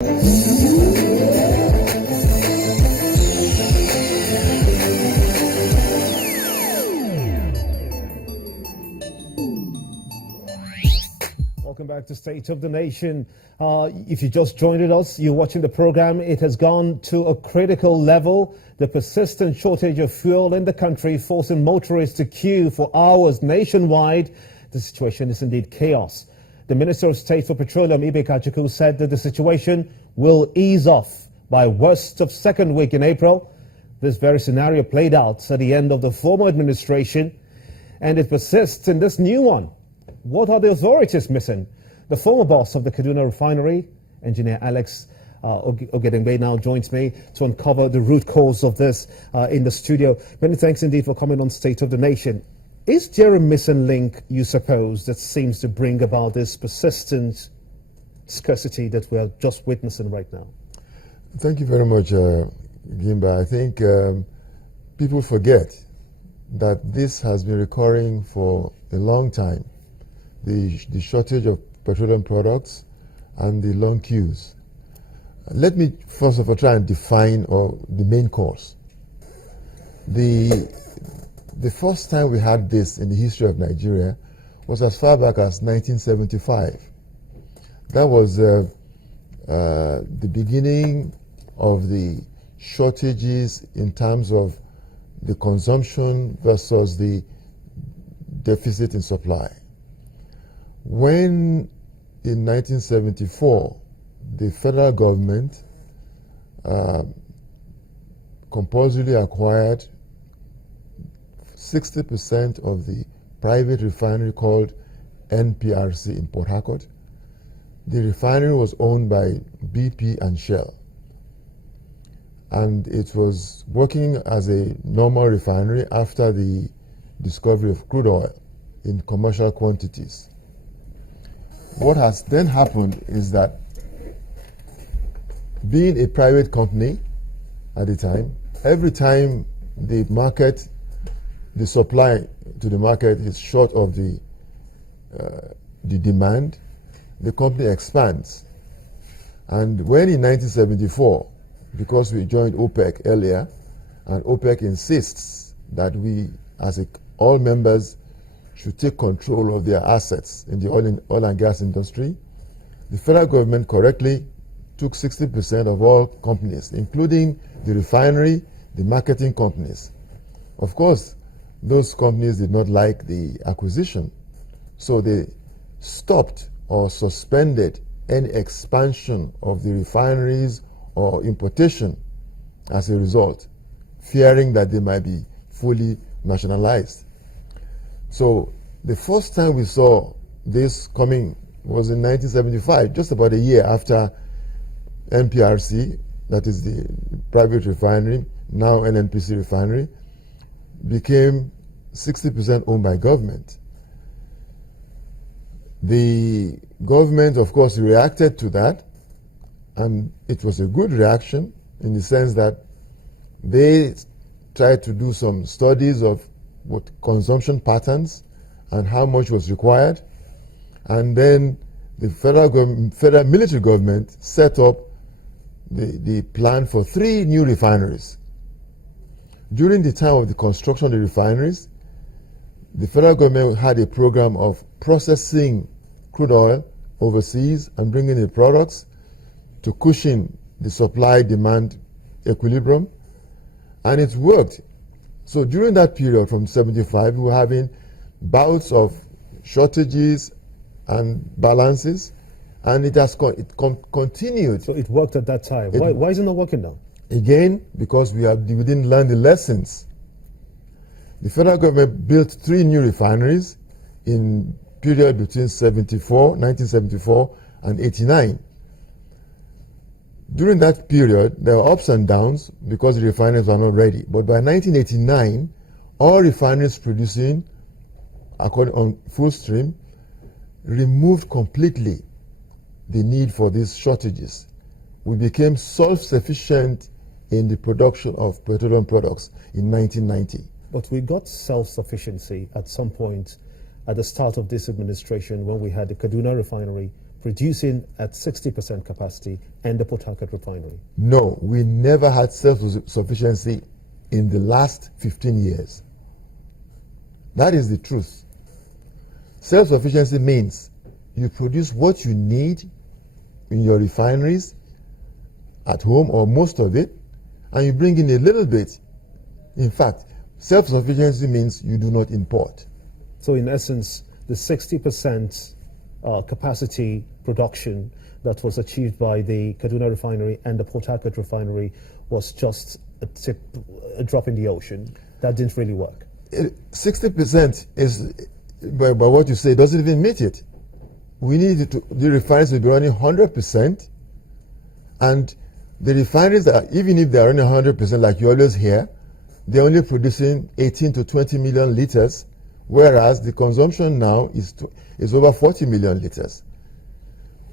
Welcome back to State of the Nation. If you just joined us, you're watching the program. It has gone to a critical level. The persistent shortage of fuel in the country forcing motorists to queue for hours nationwide. The situation is indeed chaos. The Minister of State for Petroleum, Ibe Kachuku, said that the situation will ease off by worst of second week in April. This very scenario played out at the end of the former administration, and it persists in this new one. What are the authorities missing? The former boss of the Kaduna Refinery, Engineer Alex Ogedengbe, now joins me to uncover the root cause of this in the studio. Many thanks indeed for coming on State of the Nation. Is there a missing link, you suppose, that seems to bring about this persistent scarcity that we're just witnessing right now? Thank you very much, Gimba. I think people forget that this has been recurring for a long time. The shortage of petroleum products and the long queues. Let me first of all try and define the main cause. The first time we had this in the history of Nigeria was as far back as 1975. That was the beginning of the shortages in terms of the consumption versus the deficit in supply. When in 1974 the federal government compulsorily acquired 60% of the private refinery called NPRC in Port Harcourt. The refinery was owned by BP and Shell, and it was working as a normal refinery after the discovery of crude oil in commercial quantities. What has then happened is that, being a private company at the time, every time the supply to the market is short of the demand, the company expands. And when in 1974, because we joined OPEC earlier, and OPEC insists that we, as all members, should take control of their assets in the oil and gas industry, the federal government correctly took 60% of all companies, including the refinery, the marketing companies. Of course, those companies did not like the acquisition, so they stopped or suspended any expansion of the refineries or importation as a result, fearing that they might be fully nationalized. So the first time we saw this coming was in 1975, just about a year after NPRC, that is the private refinery, now NNPC refinery, became 60% owned by government. The government, of course, reacted to that, and it was a good reaction in the sense that they tried to do some studies of what consumption patterns and how much was required, and then the federal military government set up the plan for 3 new refineries. During the time of the construction of the refineries, the federal government had a program of processing crude oil overseas and bringing the products to cushion the supply-demand equilibrium, and it worked. So during that period from 75, we were having bouts of shortages and balances, and it has continued. So it worked at that time. Why is it not working now? Again, because we didn't learn the lessons. The federal government built 3 new refineries in period between 1974 and 89. During that period, there were ups and downs because the refineries were not ready. But by 1989, all refineries producing on full stream removed completely the need for these shortages. We became self-sufficient in the production of petroleum products in 1990. But we got self-sufficiency at some point at the start of this administration when we had the Kaduna Refinery producing at 60% capacity and the Port Harcourt refinery? No, we never had self-sufficiency in the last 15 years. That is the truth. Self-sufficiency means you produce what you need in your refineries at home, or most of it, and you bring in a little bit. In fact, self-sufficiency means you do not import. So in essence, the 60% capacity production that was achieved by the Kaduna refinery and the Port Harcourt refinery was just a drop in the ocean. That didn't really work. 60% is, by what you say, doesn't even meet it. We need the refineries to be running 100%, and the refineries, even if they are running 100%, like you always hear, they're only producing 18 to 20 million liters, whereas the consumption now is over 40 million liters.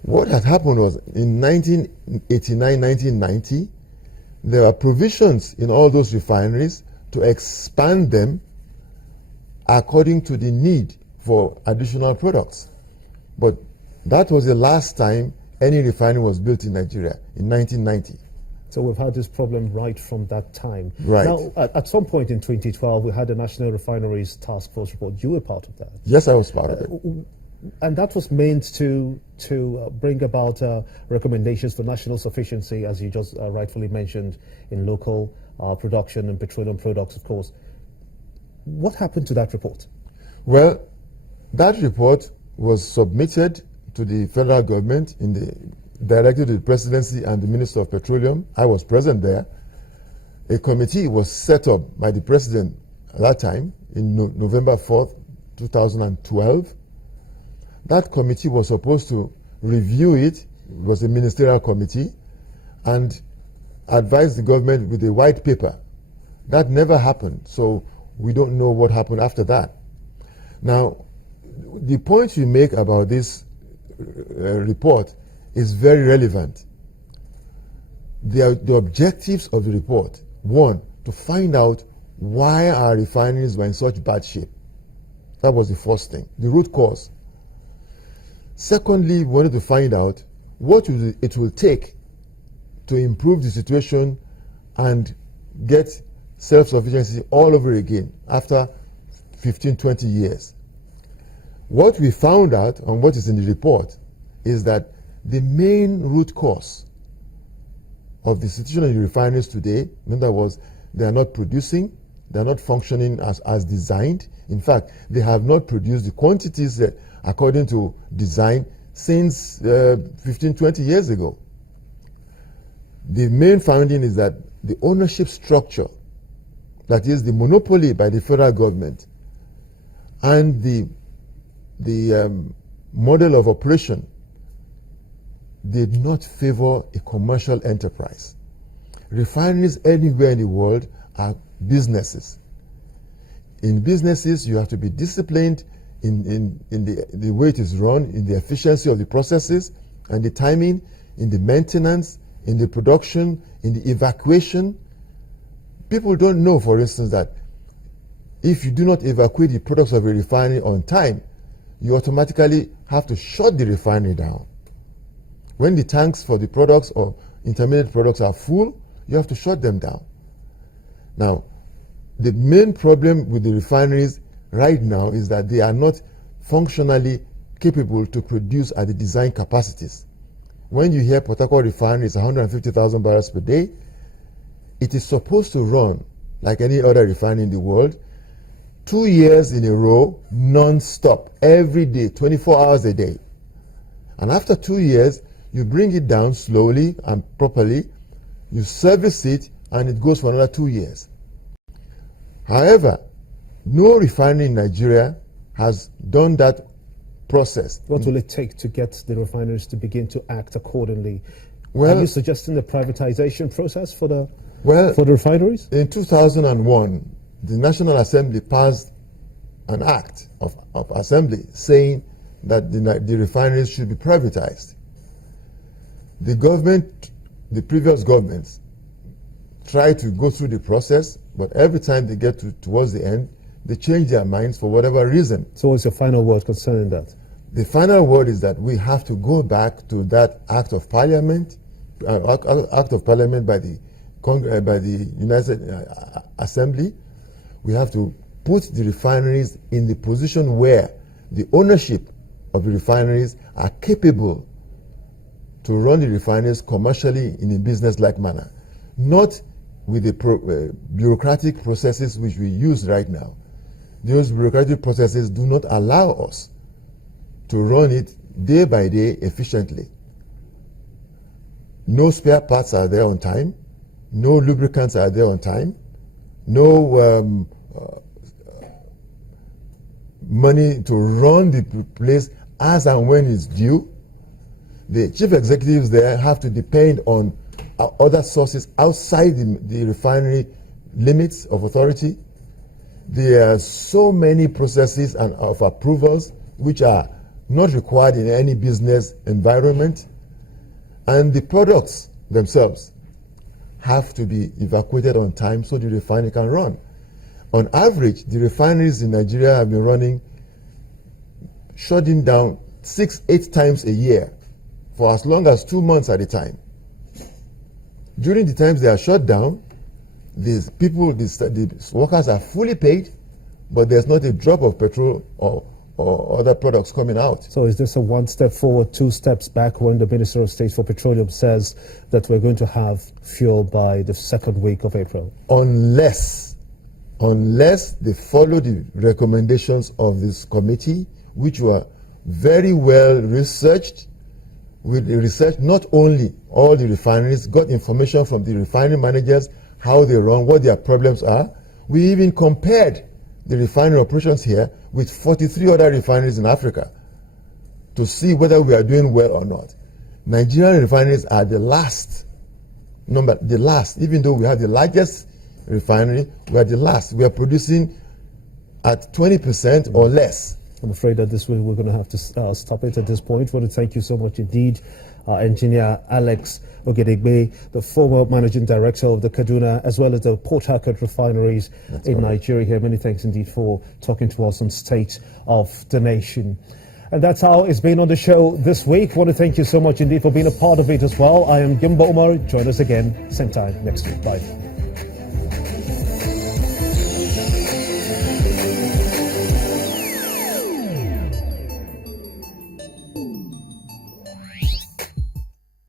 What had happened was in 1989, 1990, there were provisions in all those refineries to expand them according to the need for additional products. But that was the last time any refinery was built in Nigeria, in 1990. So we've had this problem right from that time. Right. Now, at some point in 2012, we had the National Refineries Task Force report. You were part of that. Yes, I was part of it. And that was meant to bring about recommendations for national sufficiency, as you just rightfully mentioned, in local production and petroleum products, of course. What happened to that report? Well, that report was submitted to the federal government directed to the presidency and the Minister of Petroleum. I was present there. A committee was set up by the president at that time, in November 4th, 2012. That committee was supposed to review it. It was a ministerial committee, and advise the government with a white paper. That never happened, so we don't know what happened after that. Now, the point you make about this report is very relevant. The objectives of the report: one, to find out why our refineries were in such bad shape. That was the first thing, the root cause. Secondly, we wanted to find out what it will take to improve the situation and get self-sufficiency all over again after 15, 20 years. What we found out, and what is in the report, is that the main root cause of the situation in the refineries today, in other words, they are not producing, they are not functioning as designed. In fact, they have not produced the quantities according to design since 15, 20 years ago. The main finding is that the ownership structure, that is the monopoly by the federal government, and the model of operation did not favor a commercial enterprise. Refineries anywhere in the world are businesses. In businesses, you have to be disciplined in the way it is run, in the efficiency of the processes and the timing, in the maintenance, in the production, in the evacuation. People don't know, for instance, that if you do not evacuate the products of a refinery on time, you automatically have to shut the refinery down. When the tanks for the products or intermediate products are full, you have to shut them down. Now, the main problem with the refineries right now is that they are not functionally capable to produce at the design capacities. When you hear Port Harcourt refinery is 150,000 barrels per day, it is supposed to run like any other refinery in the world, 2 years in a row, non-stop, every day, 24 hours a day. And after 2 years, you bring it down slowly and properly, you service it, and it goes for another 2 years. However, no refinery in Nigeria has done that process. What will it take to get the refineries to begin to act accordingly? Well, are you suggesting the privatization process for the refineries? In 2001, the National Assembly passed an act of assembly saying that the refineries should be privatized. The government, the previous governments, tried to go through the process, but every time they get towards the end, they change their minds for whatever reason. So what's your final word concerning that? The final word is that we have to go back to that Act of Parliament, by the United Assembly. We have to put the refineries in the position where the ownership of the refineries are capable to run the refineries commercially in a business-like manner, not with the bureaucratic processes which we use right now. Those bureaucratic processes do not allow us to run it day by day efficiently. No spare parts are there on time, no lubricants are there on time, no money to run the place as and when it's due. The chief executives there have to depend on other sources outside the refinery limits of authority. There are so many processes and of approvals which are not required in any business environment, and the products themselves have to be evacuated on time so the refinery can run. On average, the refineries in Nigeria have been running, shutting down 6-8 times a year for as long as 2 months at a time. During the times they are shut down, the workers are fully paid, but there's not a drop of petrol or other products coming out. So is this a one step forward, 2 steps back when the Minister of State for Petroleum says that we're going to have fuel by the 2nd week of April? Unless they follow the recommendations of this committee, which were very well researched. We researched not only all the refineries, got information from the refinery managers, how they run, what their problems are. We even compared the refinery operations here with 43 other refineries in Africa to see whether we are doing well or not. Nigerian refineries are the last, even though we have the largest refinery, we are the last. We are producing at 20% or less. I'm afraid that we're going to have to stop it at this point. I want to thank you so much indeed, Engineer Alex Ogedegbe, the former Managing Director of the Kaduna as well as the Port Harcourt refineries in Nigeria here. Many thanks indeed for talking to us on State of the Nation. And that's how it's been on the show this week. I want to thank you so much indeed for being a part of it as well. I am Gimba Umar. Join us again, same time next week. Bye.